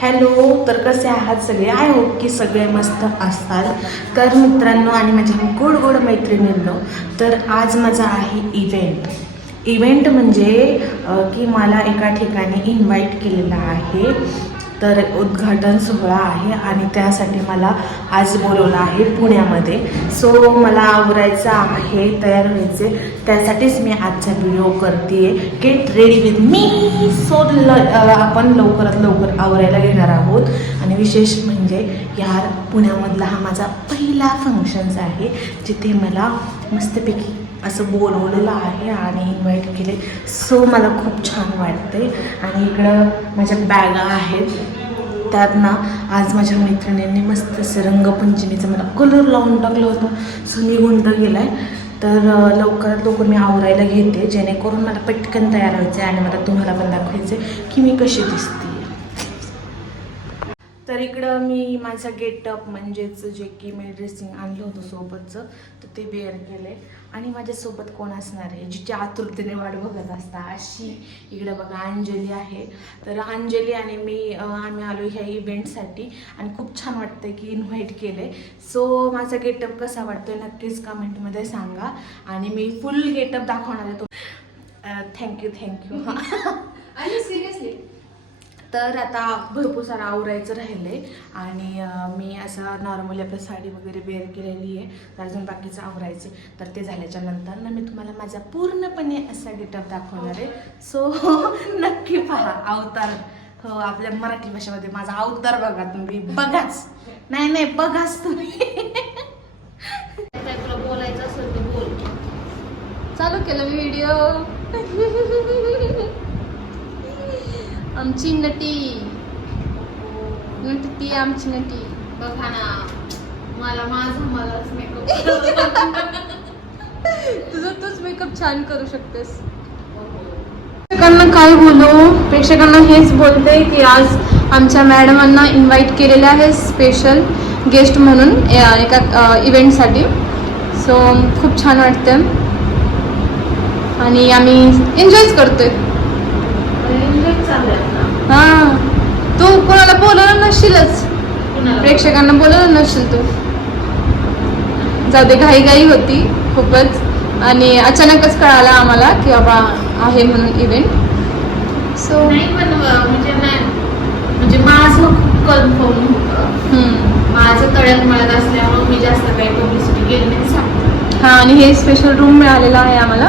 Hello तर कसे आहात सगळे? आय होप की सगळे मस्त असाल तर मित्रांनो आणि माझ्या गोड गोड मैत्रिणींनो तर आज माझा आहे इव्हेंट इव्हेंट म्हणजे की मला एका ठिकाणी इन्व्हाइट केलेला आहे. तर उद्घाटन सोहळा आहे आणि त्यासाठी मला आज बोलवलं आहे पुण्यामध्ये. सो मला आवरायचं आहे तयार व्हायचे त्यासाठीच मी आजचा व्हिडिओ करते गेट रेडी विथ मी सो ल आपण लवकरात लवकर आवरायला घेणार आहोत. आणि विशेष म्हणजे यार पुण्यामधला हा माझा पहिला फंक्शन्स आहे जिथे मला मस्तपैकी असं बोलवलेलं आहे आणि इन्व्हाइट केले. सो मला खूप छान वाटते आणि इकडं माझ्या बॅगा आहेत. त्यात ना आज माझ्या मैत्रिणींनी मस्त असं रंगपंचमीचं मला कलर लावून टाकलं होतं. सो मी गुंड गेला आहे तर लवकरात लवकर मी आवरायला घेते जेणेकरून मला पटकन तयार व्हायचं आहे आणि मला तुम्हाला पण दाखवायचं आहे की मी कशी दिसते तर इकडं मी माझा गेटअप म्हणजेच जे की मी ड्रेसिंग आणलं होतं सोबतचं तर ते बेअर केलं आहे आणि माझ्यासोबत कोण असणार आहे? जिची आतुरतेने वाट बघत असता अशी इकडं बघा अंजली आहे. तर अंजली आणि मी आम्ही आलो ह्या इव्हेंटसाठी आणि खूप छान वाटतं की इन्व्हाइट केलं. आहे सो माझा गेटअप कसा वाटतोय नक्कीच कमेंटमध्ये सांगा. आणि मी फुल गेटअप दाखवणार आहे तो थँक्यू थँक्यू हां तर आता भरपूर सारं आवरायचं राहिलं आहे आणि मी असं नॉर्मली आपलं साडी वगैरे वेअर केलेली आहे. तर अजून बाकीचं आवरायचे तर ते झाल्याच्यानंतर ना मी तुम्हाला माझा पूर्णपणे असा गेटअप दाखवणार आहे. सो नक्की पहा अवतार. हो आपल्या मराठी भाषेमध्ये माझा अवतार बघा तुम्ही. बघाच. नाही नाही बघाच तुम्ही. बोलायचं असेल तर बोल. चालू केलं मी व्हिडिओ आमची नटी. नटी आमची नटी. बघा ना. मला माझा मलाच मेकअप तुझं तूच मेकअप छान करू शकतेस. प्रेक्षकांना काय बोलू? प्रेक्षकांना हेच बोलते की आज आमच्या मॅडमांना इन्व्हाइट केलेलं आहे स्पेशल गेस्ट म्हणून एका इव्हेंटसाठी सो खूप छान वाटतं आणि आम्ही एन्जॉयच करतोय. हां. तू कोणाला बोलवलं नसशीलच. प्रेक्षकांना बोलवलं नसशील तू. जाऊ दे घाई घाई होती खूपच. आणि अचानकच कळालं आम्हाला की बाबा आहे म्हणून इव्हेंट सो नाही पण अं, म्हणजे नाही. म्हणजे माझं कन्फर्म होतं. माझं तळ्यात मळत असल्यामुळे मी जास्त काही पब्लिसिटी केली नाही हां आणि हे स्पेशल रूम मिळालेला आहे आम्हाला.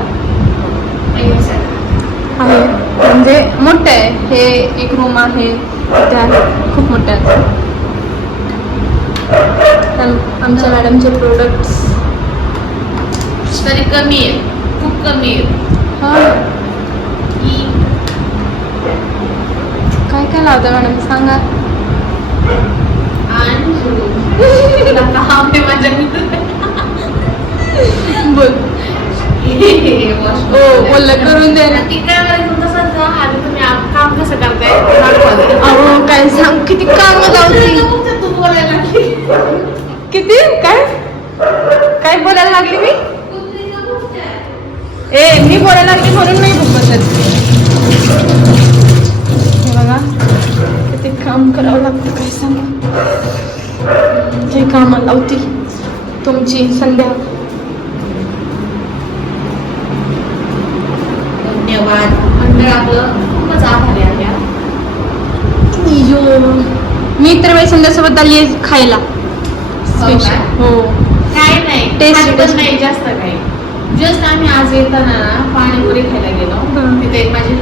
आहे. म्हणजे मोठं आहे. हे एक रूम आहे. त्या खूप मोठ्या आमच्या मॅडमचे प्रोडक्ट्स तरी कमी आहे. खूप कमी आहे. हां. की काय काय लावतं मॅडम? सांगा. आणि? हा बोल. ओ बोललं करून दे. ना जा, काम कसं करताय. अहो काय सांग किती काम लावती. तू बोलायला लागली. किती? काय? काय बोलायला लागली मी? ए मी बोलायला लागली म्हणून नाही बुक बसत. हे बघा किती काम करावं लागतं काय सांगा? हे कामाला लावती तुमची संध्या. धन्यवाद मंडळ आपलं खूपच आभारी आहे हा. मी तर बाई संध्यासोबत आली खायला काय? हो काय नाही taste. नाही जास्त काही जस्ट आम्ही आज येताना पाणीपुरी खायला गेलो हं. तिथे एक माझी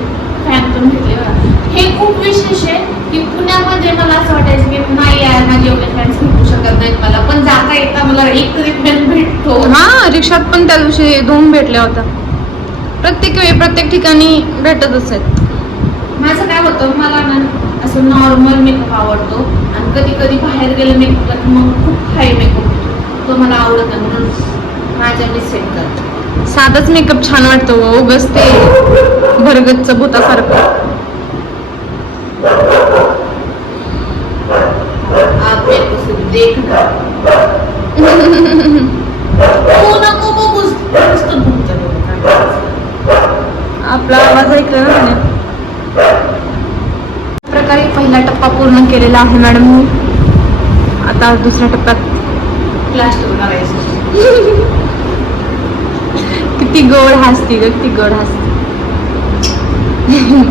फॅन पण बघा. हे खूप विशेष आहे की पुण्यामध्ये मला असं वाटायचं की नाही यार माझे एवढे फॅन्स भेटू शकत नाहीत मला पण जाता येता मला एक तरी फॅन भेटतो हा रिक्षात पण त्या दिवशी दोन भेटल्या होत्या प्रत्येक वेळी प्रत्येक ठिकाणी भेटतच आहेत. माझं काय होतं मला ना असं नॉर्मल मेकअप आवडतो. आणि कधी कधी बाहेर गेलं मेकअपला मग खूप हाय मेकअप तो मला आवडत नाही म्हणून माझ्या मी सेट करते साधच मेकअप छान वाटतो व उगच ते भरगतच भूतासारखं. तू नको बघूस नुसतं भूत आपला आवाज ऐकला ना त्याने. प्रकारे पहिला टप्पा पूर्ण केलेला आहे मॅडम. आता दुसऱ्या टप्प्यात करायचं किती गोड हसती ग किती गोड हसती.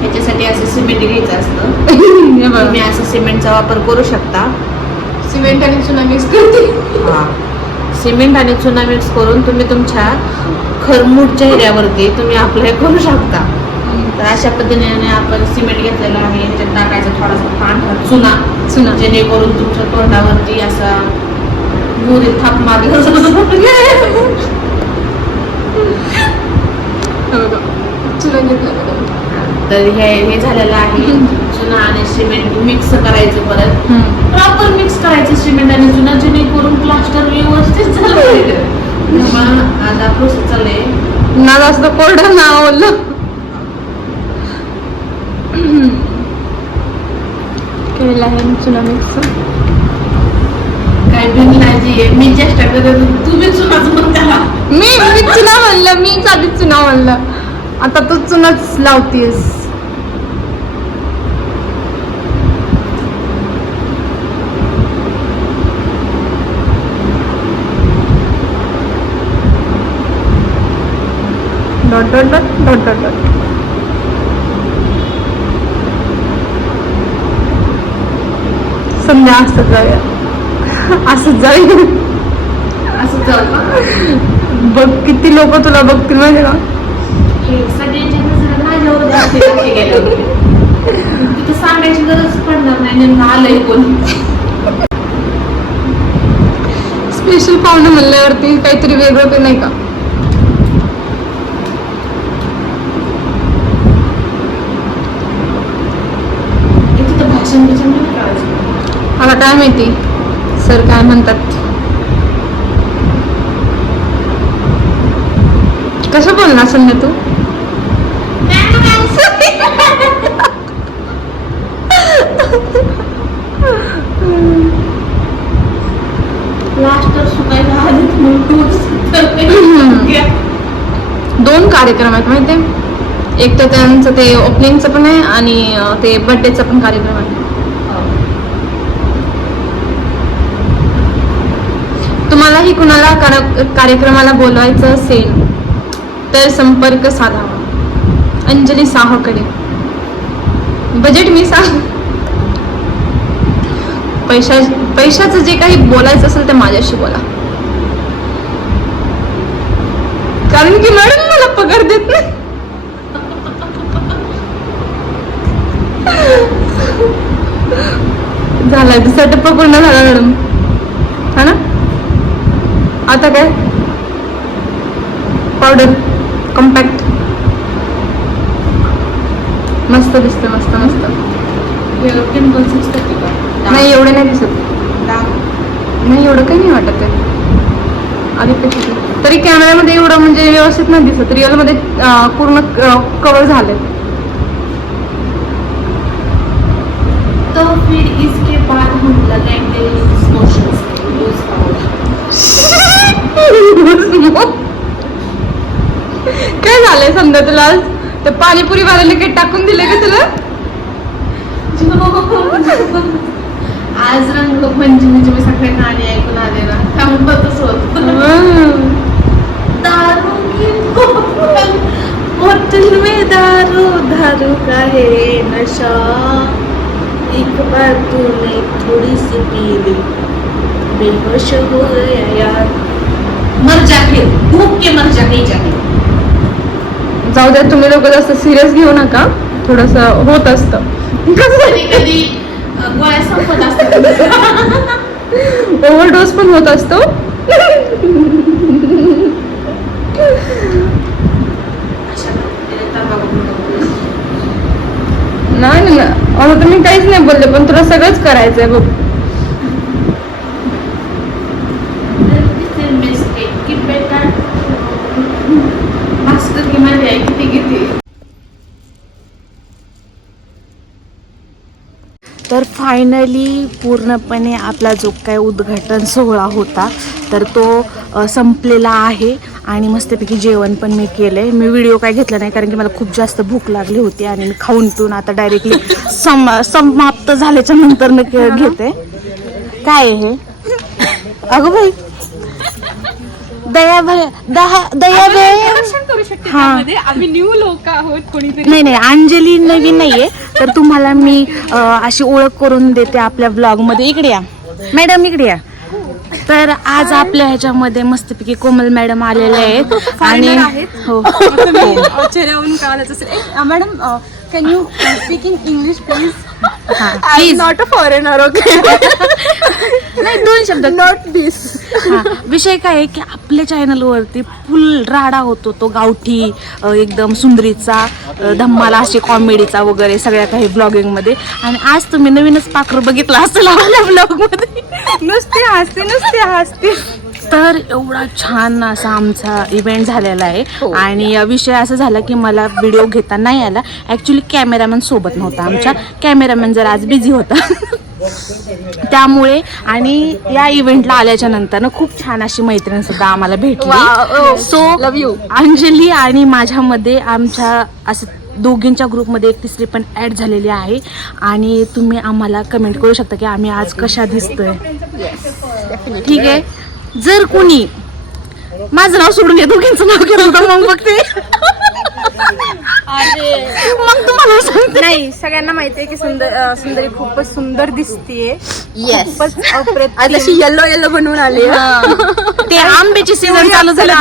ह्याच्यासाठी असं सिमेंट घ्यायचं असतं. हे. तुम्ही असं सिमेंटचा वापर करू शकता. सिमेंट आणि चुना मिक्स करते सिमेंट आणि चुना मिक्स करून तुम्ही तुमच्या खरमूट चेहऱ्यावरती तुम्ही अप्लाय करू शकता. तर अशा पद्धतीने आपण सिमेंट घेतलेलं आहे. ह्याच्यात टाकायचा थोडासा पांढरा चुना. चुना. जेणेकरून तुमच्या तोंडावरती असा मुरी थाप मारला बघा. चुना घेतला बघा. तर हे हे झालेलं आहे. चुना आणि सिमेंट मिक्स करायचं परत. प्रॉपर मिक्स करायचं सिमेंट आणि चुना जेणेकरून प्लास्टर व्यवस्थित झालं पाहिजे आता प्रोसेस चाललंय. ना जास्त कोरडं ना ओलं केलेलं आहे चुना मिक्स. काय बिनलाजी मी चेष्टा करत तुम्ही चुनाच त्याला मी मी चुना म्हणलं मी चुना म्हणलं. आता तू चुनाच लावतीस dot dot dot dot dot dot संध्या असं जाऊया. असंच जाऊया. असं जाऊ बघ किती लोक तुला बघतील माहिती का? सांगायची गरज पडणार नाही नेमकं आलंय कोण? स्पेशल पाहुणं म्हणल्यावरती काहीतरी वेगळं ते नाही का हे तिथं भाषण बिषण नाही मला काय माहिती? सर काय म्हणतात? कसं बोलणार संध्या तू? दोन कार्यक्रम आहेत माहिती एक तर त्यांचं ते ओपनिंगचं पण आहे आणि ते बर्थडेचा पण कार्यक्रम आहे. तुम्हालाही कुणाला कार- कार्यक्रमाला बोलवायचं असेल तर संपर्क साधावा अंजली साहकडे. बजेट मी सांग. पैशा पैशाचं जे काही बोलायचं असेल ते माझ्याशी बोला. कारण की मॅडम मला पगार देत नाही. झाला दुसरा टप्पा पूर्ण झाला मॅडम. आता काय? पावडर कॉम्पॅक्ट मस्त दिसते मस्त मस्त. पिंपल्स दिसतात की का? नाही एवढे नाही दिसत. नाही एवढं काही नाही वाटत आहे. आधीपेक्षा तरी कॅमेऱ्यामध्ये एवढं म्हणजे व्यवस्थित नाही दिसत. रिअलमध्ये पूर्ण कव्हर झाले तो फिर इसके बाद हम लगाएंगे काय झालंय समजा तुला आज? ते पाणीपुरी वाल्याने काही टाकून दिले का तुला? आज रंग पंचमीचे मी सगळे गाणी ऐकून आले ना त्यामुळे तसं होत बोतल में दारू दारू का है नशा. एक बार तूने थोड़ी सी पी ली बेहोश हो गया यार मर जा फिर भूख के मर जा नहीं जाके जाऊ द्या तुम्ही लोक जास्त सिरियस घेऊ नका. थोडस होत असतं. कधी कधी गोळ्या संपत असतात. ओव्हरडोस पण होत असतो. नाही ना आता तर मी काहीच नाही बोलले पण तुला सगळंच करायचंय बघ दिसते मिस्टेक की बेटा मास्टर की तर फायनली पूर्णपणे आपला जो काय उद्घाटन सोहळा होता तर तो संपलेला आहे आणि मस्तपैकी जेवण पण मी केलंय. मी व्हिडिओ काय घेतला नाही कारण की मला खूप जास्त भूक लागली होती आणि मी खाऊन पिऊन आता डायरेक्टली सम समाप्त झाल्याच्यानंतर मी के- घेते. काय आहे हे? अगं बाई दया भय दहा दया भय करू शकते हा. त्यामध्ये. आम्ही न्यू लोक आहोत कोणीतरी. नाही नाही अंजली नवीन नाहीये. तर तुम्हाला मी अं, अशी ओळख करून देते आपल्या ब्लॉगमध्ये इकडे या. मॅडम इकडे या. तर आज आपल्या ह्याच्यामध्ये मस्तपैकी कोमल मॅडम आलेले आहेत. आणि हो. चेहऱ्यावरून कळालंच असेल. एक, madam can you speak in English please हा I please not a foreigner okay नाही दोन शब्द. नॉट दिस हा, विषय काय आहे की आपल्या चॅनलवरती फुल राडा होतो तो गावठी अ, एकदम सुंदरीचा अ, धम्माला असे कॉमेडीचा वगैरे सगळ्या काही ब्लॉगिंगमध्ये. आणि आज तुम्ही नवीनच पाखर बघितलं असेल आपल्या ब्लॉगमध्ये. नुसते हसते नुसते हसते. तर एवढा छान असा आमचा इव्हेंट झालेला आहे. आणि विषय असा झाला की मला व्हिडिओ घेता नाही आला. ऍक्च्युली कॅमेरामॅन सोबत नव्हता आमच्या. कॅमेरामॅन जर आज बिझी होता. त्यामुळे आणि या इव्हेंटला आल्याच्यानंतर ना खूप छान अशी मैत्रीण सुद्धा आम्हाला भेटली. सो लव यू अंजली आणि माझ्यामध्ये आमच्या असं दोघींच्या ग्रुपमध्ये एक तिसरी पण ऍड झालेली आहे. आणि तुम्ही आम्हाला कमेंट करू शकता की आम्ही आज कशा दिसतोय. ठीक आहे. जर कोणी माझं नाव सोडून या दोघींचं नाव केलं तर मग बघते. मग तुम्हाला सांगते. नाही सगळ्यांना माहितीये की सुंदर अ, सुंदरी खूपच सुंदर दिसतीये. येस खूपच अप्रतिम. अशी येलो येलो बनवून आली ते आंब्याचे सीझन चालू झाले.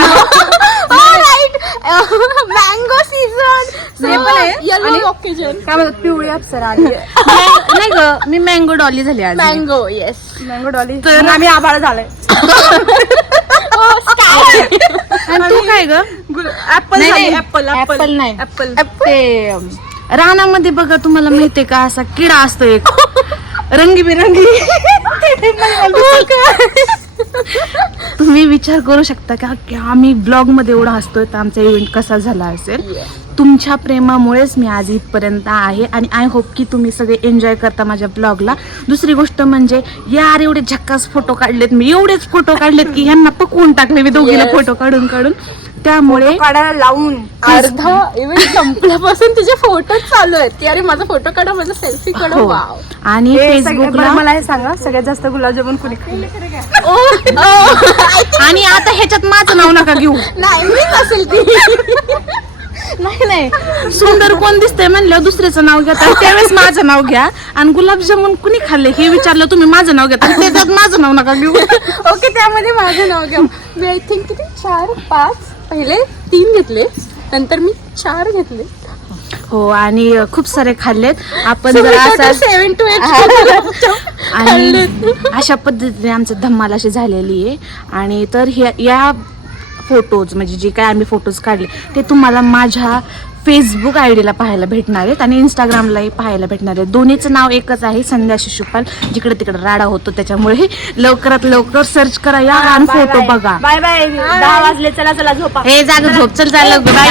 मँगो सीझन पण आहे. आणि काय म्हणतात पिवळी अप्सरा आली नाही ग मी मँगो डॉली झाली आज. मँगो येस मँगो डॉली तर आम्ही आभाळ झालंय. आणि तू काय ग? ऍपल नाही, झाली. नाही. Apple Apple. नाही. ऍपल ते अम, रानामध्ये बघा तुम्हाला माहितीये का असा किडा असतो एक. रंगीबिरंगी. तुम्ही विचार करू शकता का की आम्ही ब्लॉगमध्ये एवढा हसतोय तर आमचा इव्हेंट कसा झाला असेल? तुमच्या प्रेमामुळेच मी आज इथपर्यंत आहे आणि आय होप की तुम्ही सगळे एन्जॉय करता माझ्या ब्लॉगला दुसरी गोष्ट म्हणजे यार एवढे झक्कास फोटो काढलेत मी एवढेच फोटो काढलेत की ह्यांना पकवून टाकले मी दोघीला. फोटो काढून काढून. त्यामुळे काढायला लावून. अर्धा इव्हेंट संपल्यापासून तिचे फोटो चालू आहेत. की अरे माझा फोटो काढा माझा सेल्फी काढा. हो. वाव आणि हे फेसबुकला बरं, मला हे सांगा सगळ्यात जास्त गुलाबजामुन कुणी खाल्ले आणि आता ह्याच्यात माझं नाव नका घेऊ. नाही मीच असेल ती. नाही नाही. सुंदर कोण दिसतंय म्हणलं दुसऱ्याचं नाव घेता. त्यावेळेस माझं नाव घ्या. आणि गुलाबजामुन कुणी खाल्ले हे विचारलं तुम्ही माझं नाव घेता. आणि त्याच्यात माझं नाव नका घेऊ. ओके त्यामध्ये माझं नाव घ्या. मी आय थिंक किती? चार पाच. पहिले तीन घेतले नंतर मी चार घेतले. हो आणि खूप सारे खाल्लेत. आपण जर असं सेवन टू आणि अशा पद्धतीने आमचं धम्माल अशी झालेली आहे. आणि तर ह्या या फोटोज म्हणजे जे काय आम्ही फोटोज काढले ते तुम्हाला माझ्या फेसबुक आय डीला पाहायला भेटणार आहेत आणि इंस्टाग्रामलाही पाहायला भेटणार आहेत. दोन्हीचं नाव एकच आहे संध्या शिशुपाल. जिकडे तिकडे राडा होतो त्याच्यामुळे लवकरात लवकर सर्च करा या आणि फोटो बघा. बाय बाय दहा वाजले चला चला झोपा. हे जाग झोप चल चाललं बाय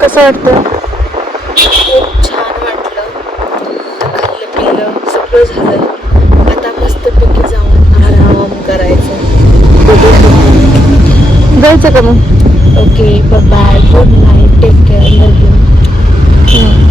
कसं वाटतं खूप छान वाटलं. खाल्लं पिल्लं सगळं झालं. आता मस्तपैकी जाऊन आराम करायचं. जायचं का मग? Okay bye good night take care love you